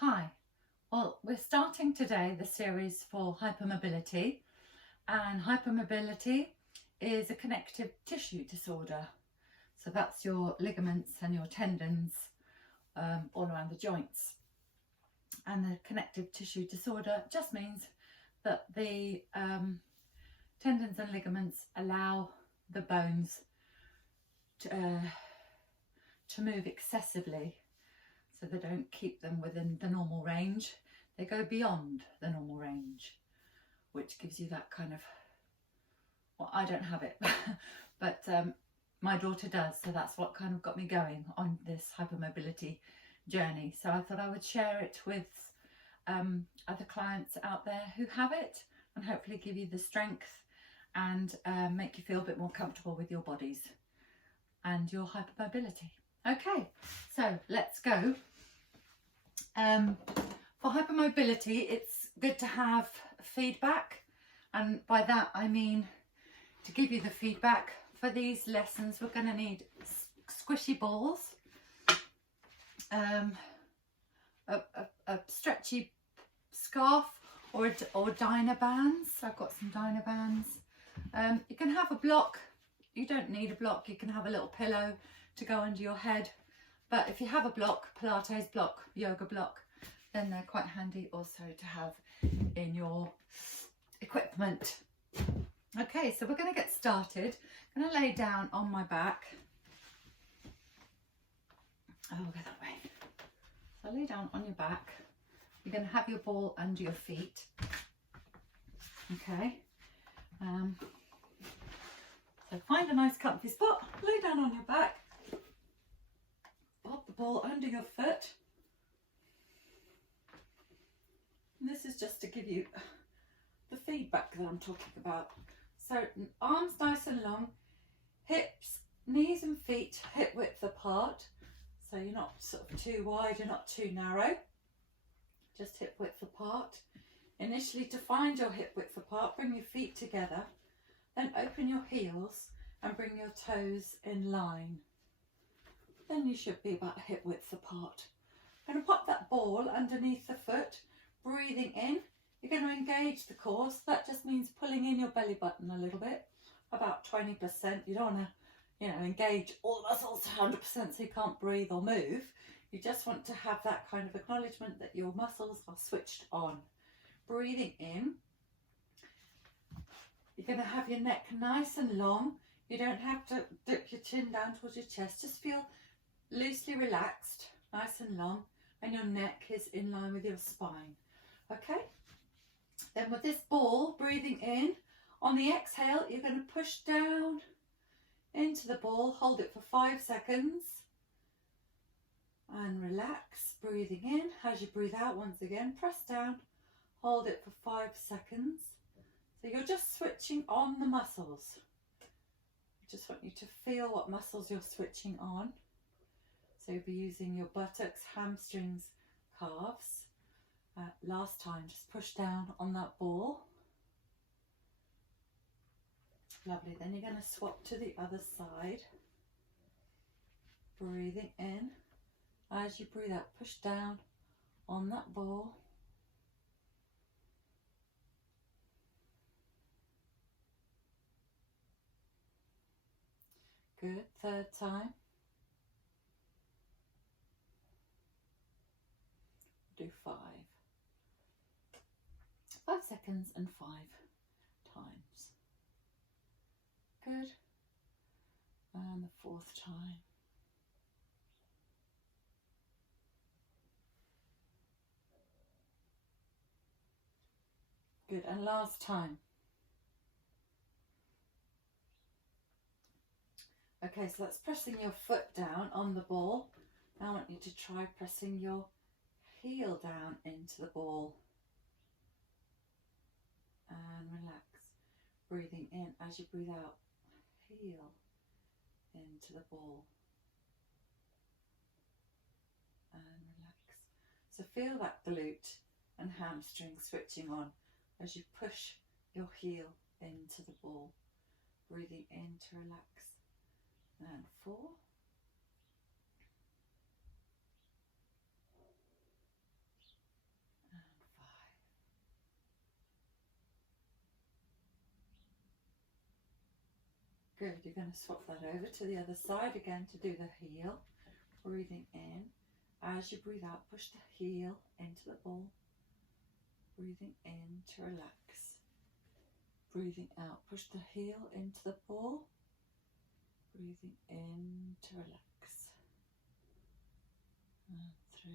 Hi, well, we're starting today the series for hypermobility, and hypermobility is a connective tissue disorder. So that's your ligaments and your tendons all around the joints. And the connective tissue disorder just means that the tendons and ligaments allow the bones to move excessively. So they don't keep them within the normal range. They go beyond the normal range, which gives you that kind of, well, I don't have it, but my daughter does. So that's what kind of got me going on this hypermobility journey. So I thought I would share it with other clients out there who have it, and hopefully give you the strength and make you feel a bit more comfortable with your bodies and your hypermobility. Okay, so let's go. For hypermobility, it's good to have feedback, and by that I mean, to give you the feedback for these lessons, we're going to need squishy balls, a stretchy scarf, or Dynabands. I've got some Dynabands. You can have a block. You don't need a block. You can have a little pillow to go under your head. But if you have a block, Pilates block, yoga block, then they're quite handy also to have in your equipment. Okay, so we're going to get started. I'm going to lay down on my back. Oh, we'll go that way. So lay down on your back. You're going to have your ball under your feet. Okay. So find a nice comfy spot, lay down on your back. Pop the ball under your foot. And this is just to give you the feedback that I'm talking about. So arms nice and long, hips, knees and feet hip width apart. So you're not sort of too wide, you're not too narrow. Just hip width apart. Initially, to find your hip width apart, bring your feet together. Then open your heels and bring your toes in line. Then you should be about hip width apart. I'm going to pop that ball underneath the foot, breathing in. You're going to engage the core. So that just means pulling in your belly button a little bit, about 20%. You don't want to, engage all the muscles 100% so you can't breathe or move. You just want to have that kind of acknowledgement that your muscles are switched on. Breathing in. You're going to have your neck nice and long. You don't have to dip your chin down towards your chest. Just feel loosely relaxed, nice and long, and your neck is in line with your spine. Okay? Then with this ball, breathing in, on the exhale, you're going to push down into the ball, hold it for 5 seconds, and relax, breathing in. As you breathe out, once again, press down, hold it for 5 seconds. So you're just switching on the muscles. I just want you to feel what muscles you're switching on. So you'll be using your buttocks, hamstrings, calves. Last time, just push down on that ball. Lovely. Then you're going to swap to the other side. Breathing in. As you breathe out, push down on that ball. Good. Third time. Do 5. 5 seconds and 5 times. Good. And the 4th time. Good. And last time. Okay, so that's pressing your foot down on the ball. Now I want you to try pressing your heel down into the ball. And relax. Breathing in as you breathe out. Heel into the ball. And relax. So feel that glute and hamstring switching on as you push your heel into the ball. Breathing in to relax. And 4. Good, you're going to swap that over to the other side again to do the heel. Breathing in. As you breathe out, push the heel into the ball. Breathing in to relax. Breathing out, push the heel into the ball. Breathing in to relax. And 3.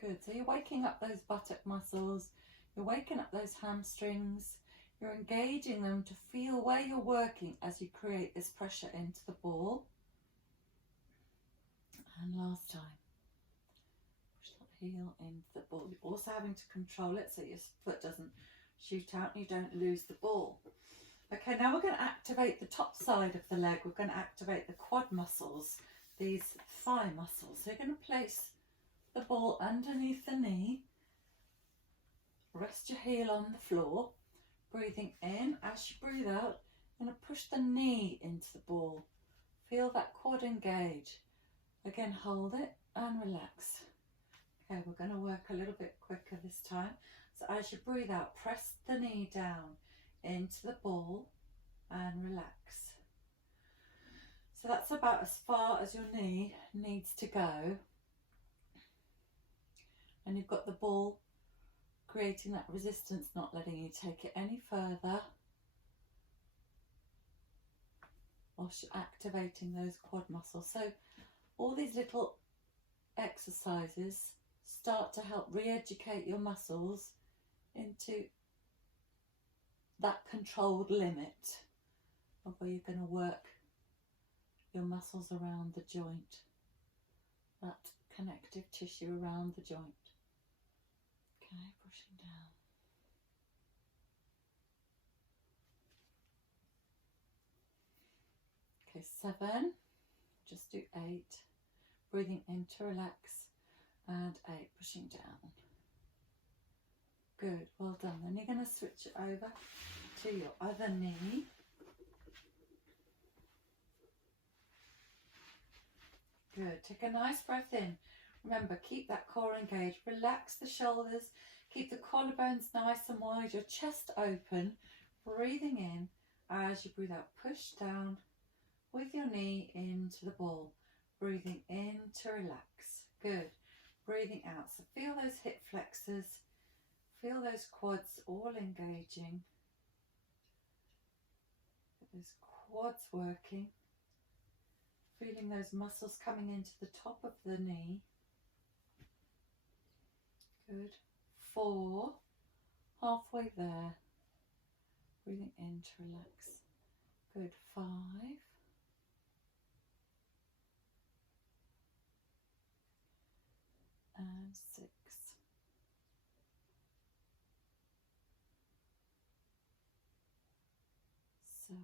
Good, so you're waking up those buttock muscles, you're waking up those hamstrings, you're engaging them to feel where you're working as you create this pressure into the ball. And last time, push that heel into the ball. You're also having to control it so your foot doesn't shoot out and you don't lose the ball. Okay, now we're going to activate the top side of the leg. We're going to activate the quad muscles, these thigh muscles. So you're going to place the ball underneath the knee. Rest your heel on the floor. Breathing in. As you breathe out, you're going to push the knee into the ball. Feel that quad engage. Again, hold it and relax. Okay, we're going to work a little bit quicker this time. So as you breathe out, press the knee down into the ball and relax. So that's about as far as your knee needs to go. And you've got the ball creating that resistance, not letting you take it any further, whilst you're activating those quad muscles. So all these little exercises start to help re-educate your muscles into that controlled limit of where you're going to work your muscles around the joint, that connective tissue around the joint. Okay, pushing down. Okay, 7. Just do 8. Breathing in to relax. And 8, pushing down. Good, well done. Then you're going to switch it over to your other knee. Good, take a nice breath in. Remember, keep that core engaged. Relax the shoulders. Keep the collarbones nice and wide. Your chest open. Breathing in. As you breathe out, push down with your knee into the ball. Breathing in to relax. Good. Breathing out. So feel those hip flexors. Feel those quads all engaging. Get those quads working. Feeling those muscles coming into the top of the knee. Good. 4. Halfway there. Breathing in to relax. Good. 5. And 6. 7.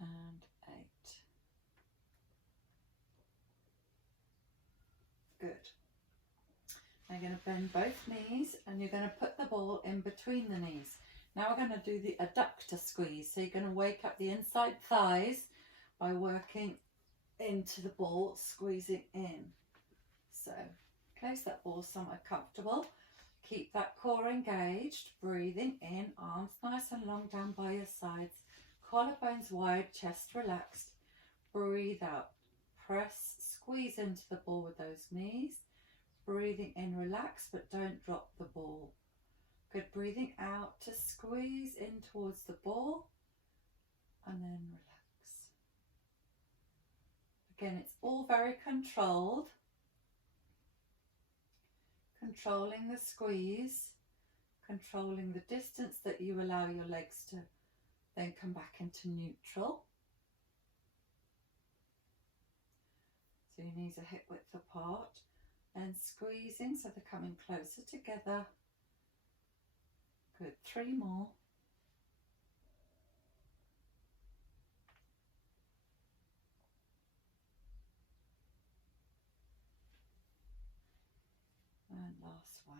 And 8. Good. Now you're going to bend both knees and you're going to put the ball in between the knees. Now we're going to do the adductor squeeze. So you're going to wake up the inside thighs by working into the ball, squeezing in. So place that ball somewhere comfortable. Keep that core engaged. Breathing in, arms nice and long down by your sides. Collarbones wide, chest relaxed. Breathe out. Press, squeeze into the ball with those knees. Breathing in, relax, but don't drop the ball. Good. Breathing out to squeeze in towards the ball and then relax. Again, it's all very controlled. Controlling the squeeze, controlling the distance that you allow your legs to then come back into neutral. So your knees are hip width apart and squeezing so they're coming closer together. Good. 3 more. And last one.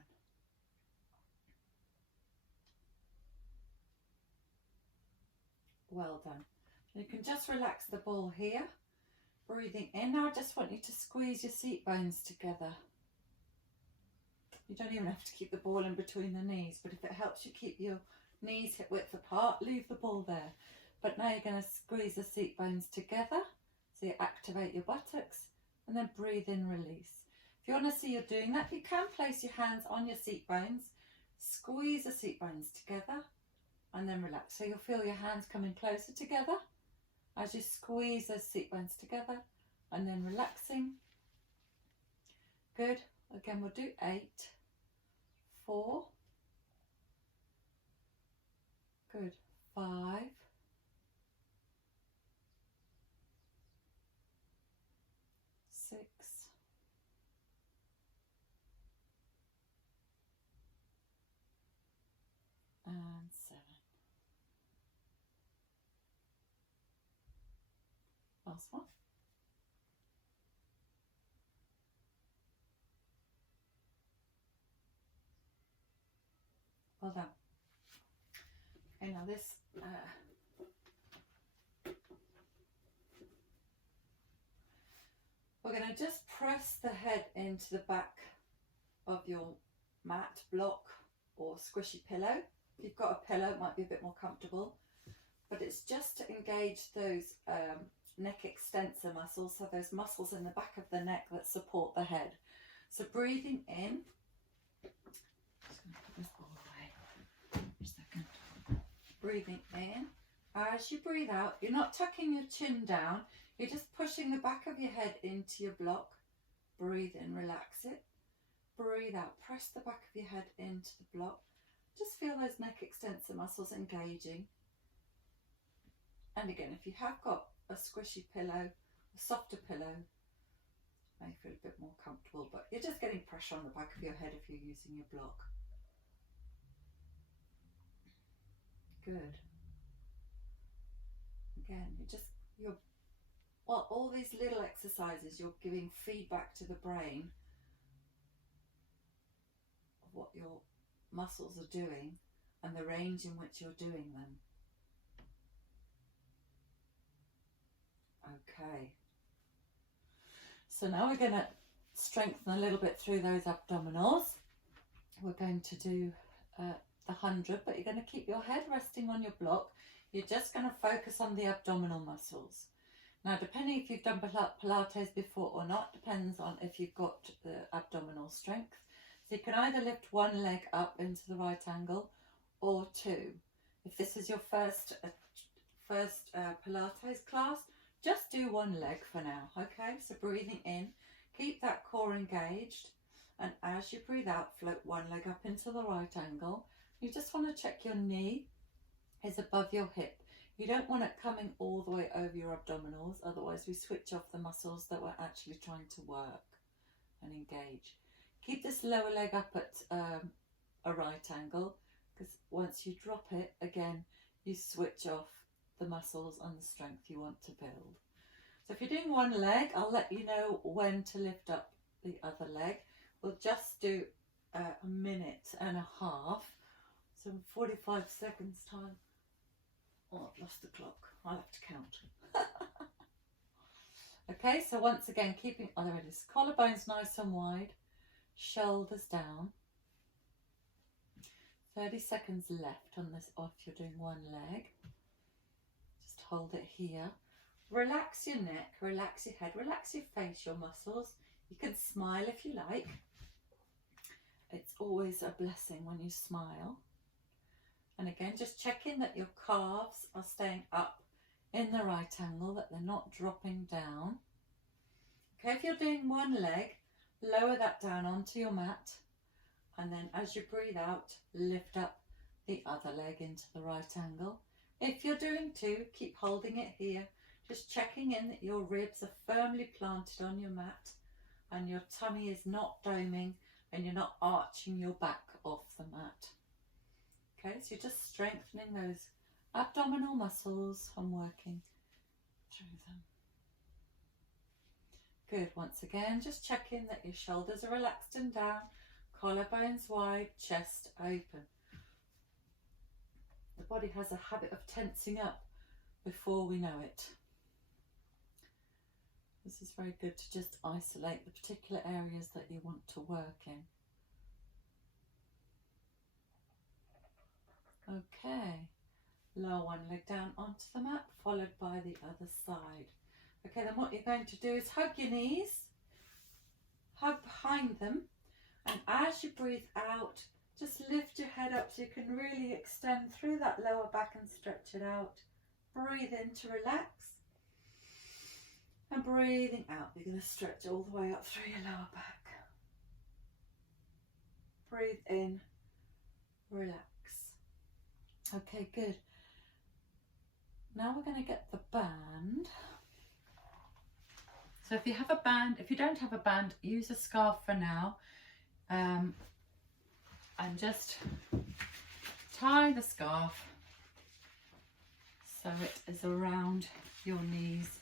Well done. You can just relax the ball here. Breathing in. Now I just want you to squeeze your seat bones together. You don't even have to keep the ball in between the knees, but if it helps you keep your knees hip width apart, leave the ball there. But now you're going to squeeze the seat bones together, so you activate your buttocks, and then breathe in, release. If you want to see you're doing that, you can place your hands on your seat bones, squeeze the seat bones together, and then relax. So you'll feel your hands coming closer together as you squeeze those seat bones together, and then relaxing. Good. Again, we'll do 8, 4, good, 5, 6, and 7. Last one. Well done. Okay, now this we're going to just press the head into the back of your mat, block or squishy pillow. If you've got a pillow, it might be a bit more comfortable, but it's just to engage those neck extensor muscles, so those muscles in the back of the neck that support the head. So breathing in, just going to put this ball away for a second. Breathing in, as you breathe out, you're not tucking your chin down, you're just pushing the back of your head into your block. Breathe in, relax it. Breathe out, press the back of your head into the block. Just feel those neck extensor muscles engaging. And again, if you have got a squishy pillow, a softer pillow, may feel a bit more comfortable, but you're just getting pressure on the back of your head if you're using your block. Good. Again, all these little exercises, you're giving feedback to the brain of what your muscles are doing and the range in which you're doing them. Okay. So now we're going to strengthen a little bit through those abdominals. We're going to do the 100, but you're going to keep your head resting on your block. You're just going to focus on the abdominal muscles. Now, depending if you've done Pilates before or not, depends on if you've got the abdominal strength. So you can either lift one leg up into the right angle or two. If this is your first Pilates class, just do one leg for now, okay? So breathing in, keep that core engaged, and as you breathe out, float one leg up into the right angle. You just want to check your knee is above your hip. You don't want it coming all the way over your abdominals, otherwise we switch off the muscles that we're actually trying to work and engage. Keep this lower leg up at a right angle, because once you drop it, again, you switch off the muscles and the strength you want to build. So if you're doing one leg, I'll let you know when to lift up the other leg. We'll just do a minute and a half, so in 45 seconds time. Oh, I've lost the clock, I'll have to count. Okay, so once again, keeping, oh there it is, collarbones nice and wide, shoulders down. 30 seconds left on this off, you're doing one leg. Just hold it here. Relax your neck, relax your head, relax your face, your muscles. You can smile if you like. It's always a blessing when you smile. And again, just checking that your calves are staying up in the right angle, that they're not dropping down. Okay, if you're doing one leg, lower that down onto your mat. And then as you breathe out, lift up the other leg into the right angle. If you're doing two, keep holding it here. Just checking in that your ribs are firmly planted on your mat and your tummy is not doming and you're not arching your back off the mat. Okay, so you're just strengthening those abdominal muscles and working through them. Good, once again, just checking that your shoulders are relaxed and down, collarbones wide, chest open. The body has a habit of tensing up before we know it. This is very good to just isolate the particular areas that you want to work in. Okay, lower one leg down onto the mat, followed by the other side. Okay, then what you're going to do is hug your knees, hug behind them, and as you breathe out, just lift your head up so you can really extend through that lower back and stretch it out. Breathe in to relax, and breathing out, you're going to stretch all the way up through your lower back. Breathe in, relax. Okay, good. Now we're going to get the band. So if you have a band, if you don't have a band, use a scarf for now. And just tie the scarf so it is around your knees.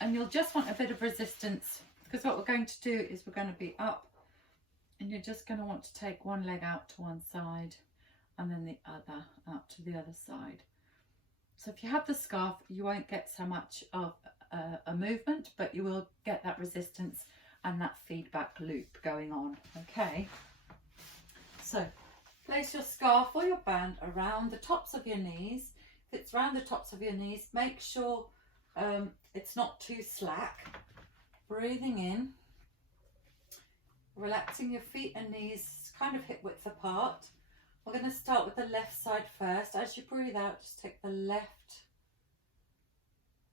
And you'll just want a bit of resistance, because what we're going to do is we're going to be up, and you're just going to want to take one leg out to one side and then the other out to the other side. So if you have the scarf, you won't get so much of a movement, but you will get that resistance and that feedback loop going on. Okay, so place your scarf or your band around the tops of your knees. If it's around the tops of your knees, make sure it's not too slack. Breathing in, relaxing your feet and knees kind of hip width apart. We're going to start with the left side first. As you breathe out, just take the left,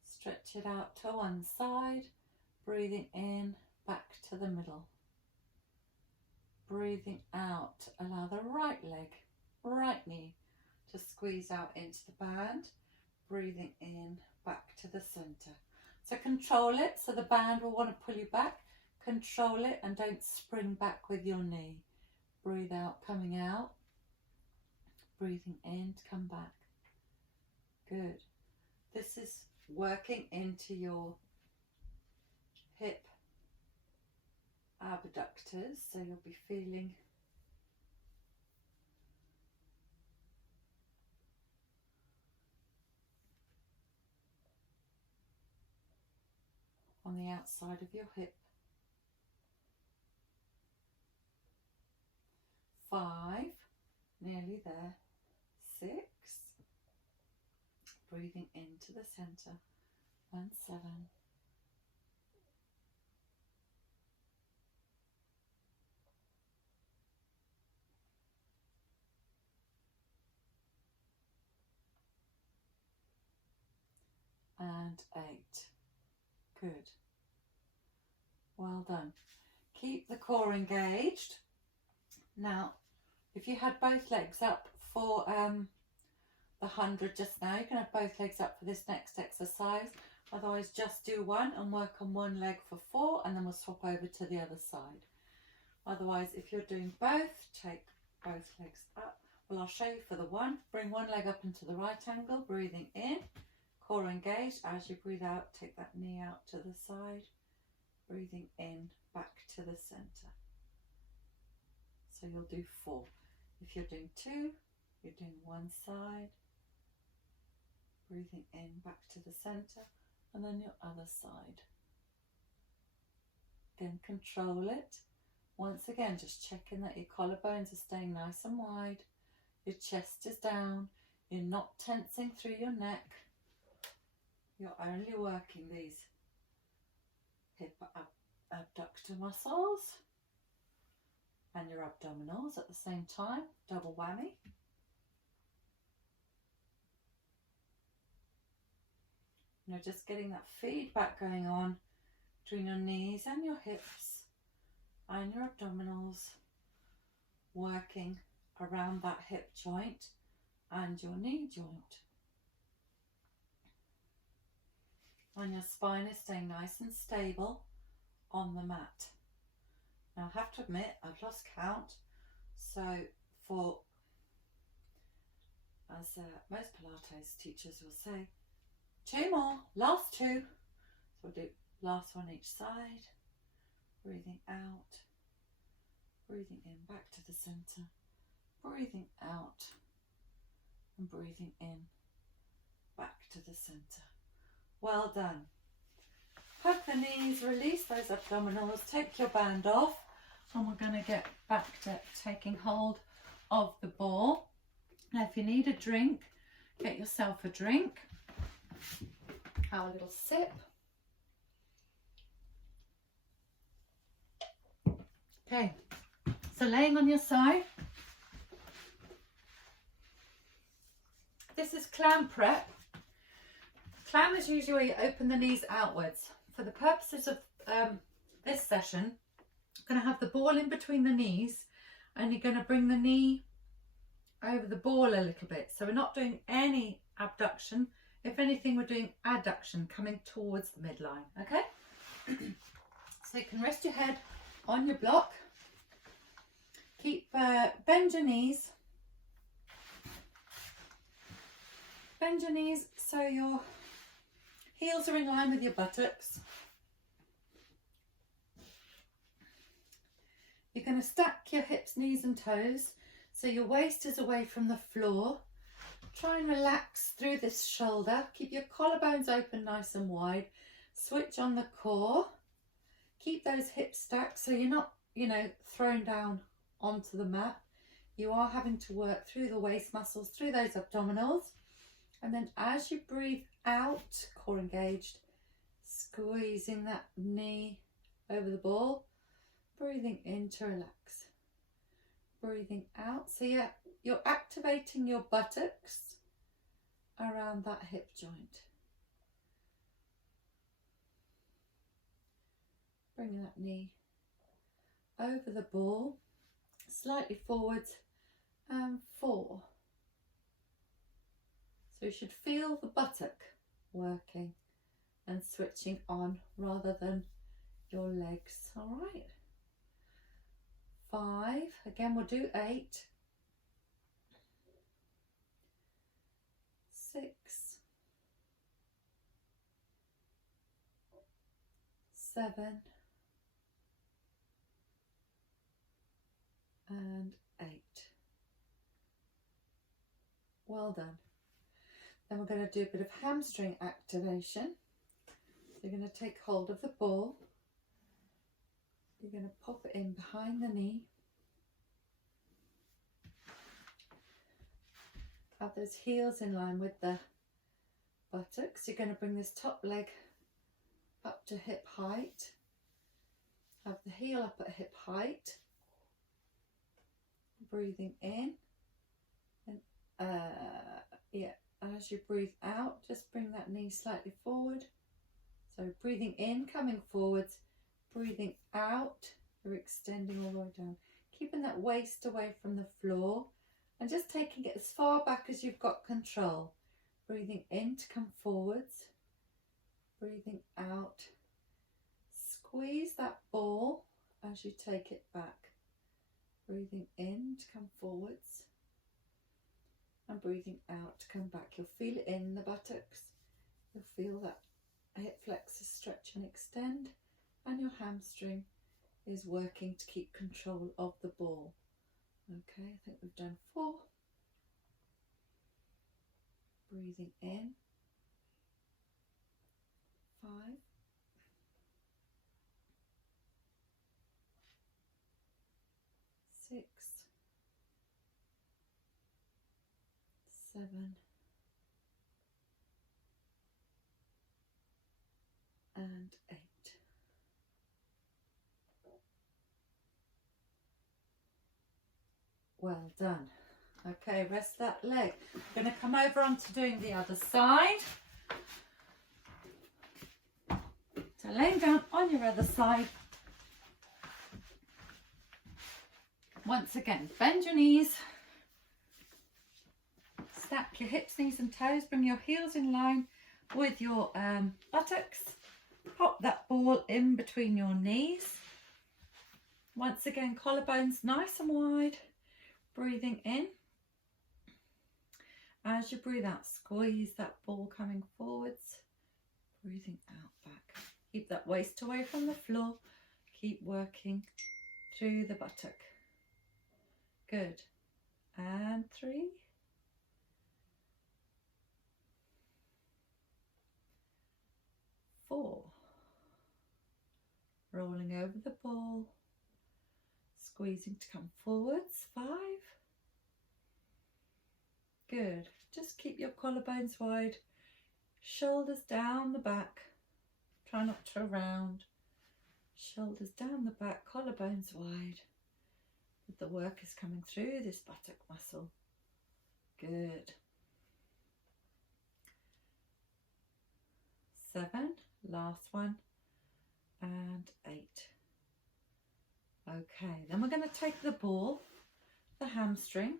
stretch it out to one side, breathing in, back to the middle. Breathing out, allow the right leg, right knee to squeeze out into the band. Breathing in, back to the center. So control it, so the band will want to pull you back. Control it and don't spring back with your knee. Breathe out, coming out. Breathing in to come back. Good. This is working into your hip abductors, so you'll be feeling on the outside of your hip. 5, nearly there. 6, breathing into the center, and 7. And 8. Good. Well done. Keep the core engaged. Now, if you had both legs up for the 100 just now, you can have both legs up for this next exercise. Otherwise, just do one and work on one leg for 4, and then we'll swap over to the other side. Otherwise, if you're doing both, take both legs up. Well, I'll show you for the one. Bring one leg up into the right angle, breathing in, core engaged. As you breathe out, take that knee out to the side, breathing in, back to the center. So you'll do 4. If you're doing 2, you're doing one side, breathing in, back to the center, and then your other side. Again, control it. Once again, just checking that your collarbones are staying nice and wide, your chest is down, you're not tensing through your neck, you're only working these hip abductor muscles and your abdominals at the same time, double whammy. You know, just getting that feedback going on between your knees and your hips and your abdominals, working around that hip joint and your knee joint. And your spine is staying nice and stable on the mat. Now, I have to admit, I've lost count. So for, as most Pilates teachers will say, 2 more, last 2. So we'll do last one each side. Breathing out, breathing in, back to the center, breathing out, and breathing in, back to the center. Well done. Hug the knees, release those abdominals, take your band off, and we're going to get back to taking hold of the ball. Now if you need a drink, get yourself a drink. Have a little sip. Okay, so laying on your side. This is clam prep. Clam is usually where you open the knees outwards. For the purposes of this session, I'm going to have the ball in between the knees, and you're going to bring the knee over the ball a little bit. So we're not doing any abduction. If anything, we're doing adduction, coming towards the midline, okay? So you can rest your head on your block. Bend your knees. Bend your knees so your heels are in line with your buttocks. You're going to stack your hips, knees and toes so your waist is away from the floor. Try and relax through this shoulder. Keep your collarbones open nice and wide. Switch on the core. Keep those hips stacked so you're not, thrown down onto the mat. You are having to work through the waist muscles, through those abdominals. And then as you breathe out, core engaged, squeezing that knee over the ball. Breathing in to relax. Breathing out. So you're activating your buttocks around that hip joint. Bring that knee over the ball, slightly forwards, and 4. So you should feel the buttock working and switching on rather than your legs. All right. 5. Again, we'll do 8. 6. 7. And 8. Well done. Then we're going to do a bit of hamstring activation. So you're going to take hold of the ball. You're going to pop it in behind the knee. Have those heels in line with the buttocks. You're going to bring this top leg up to hip height. Have the heel up at hip height. Breathing in. And as you breathe out, just bring that knee slightly forward. So breathing in, coming forwards. Breathing out, you're extending all the way down. Keeping that waist away from the floor and just taking it as far back as you've got control. Breathing in to come forwards. Breathing out. Squeeze that ball as you take it back. Breathing in to come forwards. And breathing out to come back. You'll feel it in the buttocks. You'll feel that hip flexors stretch and extend. And your hamstring is working to keep control of the ball. Okay, I think we've done 4. Breathing in. 5. 6. 7. And 8. Well done. Okay, rest that leg. I'm going to come over onto doing the other side. So laying down on your other side. Once again, bend your knees. Stack your hips, knees and toes. Bring your heels in line with your buttocks. Pop that ball in between your knees. Once again, collarbones nice and wide. Breathing in. As you breathe out, squeeze that ball coming forwards. Breathing out back. Keep that waist away from the floor. Keep working through the buttock. Good. And 3. 4. Rolling over the ball. Squeezing to come forwards. 5. Good. Just keep your collarbones wide, shoulders down the back. Try not to round. Shoulders down the back, collarbones wide. The work is coming through this buttock muscle. Good. 7, last one, and 8. Okay, then we're going to take the ball, the hamstring,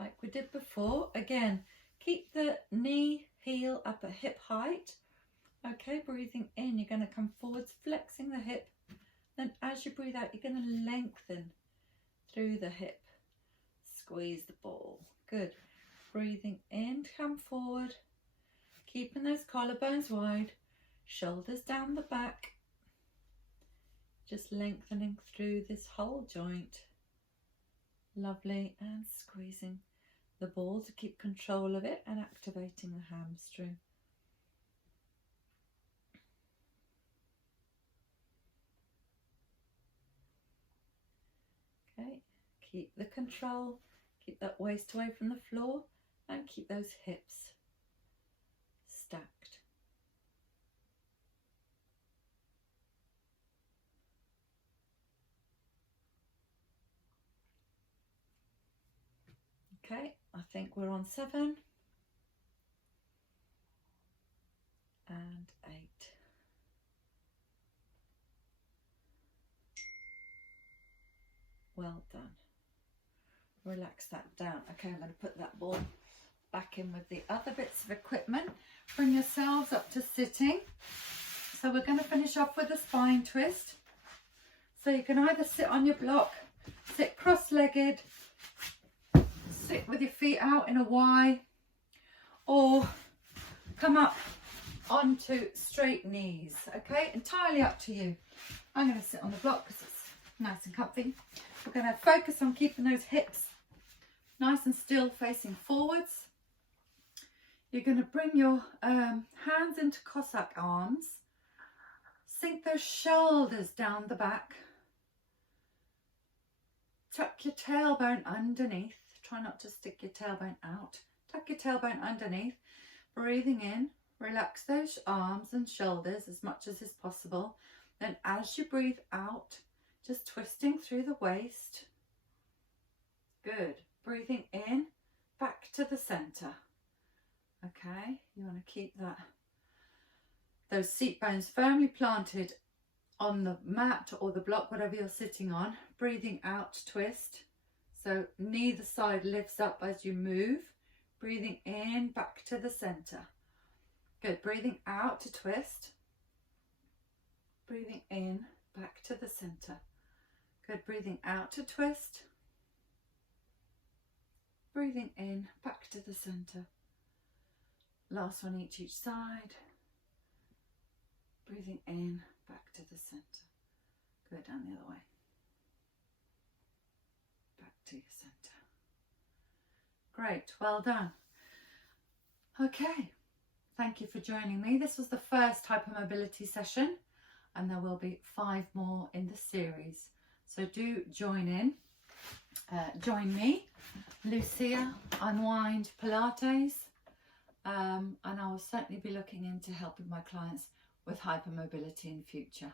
like we did before. Again, keep the knee, heel up at hip height. Okay, breathing in, you're going to come forwards, flexing the hip. Then as you breathe out, you're going to lengthen through the hip. Squeeze the ball. Good. Breathing in, come forward. Keeping those collarbones wide. Shoulders down the back. Just lengthening through this whole joint. Lovely. And squeezing the ball to keep control of it and activating the hamstring. Okay, keep the control, keep that waist away from the floor and keep those hips stacked. Okay, I think we're on 7 and 8. Well done. Relax that down. Okay, I'm going to put that ball back in with the other bits of equipment. Bring yourselves up to sitting. So we're going to finish off with a spine twist. So you can either sit on your block, sit cross-legged, sit with your feet out in a Y, or come up onto straight knees. Okay, entirely up to you. I'm going to sit on the block because it's nice and comfy. We're going to focus on keeping those hips nice and still, facing forwards. You're going to bring your hands into Cossack arms. Sink those shoulders down the back. Tuck your tailbone underneath. Try not to stick your tailbone out. Tuck your tailbone underneath. Breathing in, relax those arms and shoulders as much as is possible. Then as you breathe out, just twisting through the waist. Good. Breathing in, back to the center. Okay, you want to keep those seat bones firmly planted on the mat or the block, whatever you're sitting on. Breathing out, twist. So neither side lifts up as you move. Breathing in, back to the center. Good. Breathing out to twist. Breathing in, back to the center. Good. Breathing out to twist. Breathing in, back to the center. Last one each side. Breathing in, back to the center. Go down the other way. Back to your center. Great, well done. Okay, thank you for joining me. This was the first hypermobility session, and there will be 5 more in the series. So do join in. Join me, Lucia, Unwind Pilates, and I will certainly be looking into helping my clients with hypermobility in future.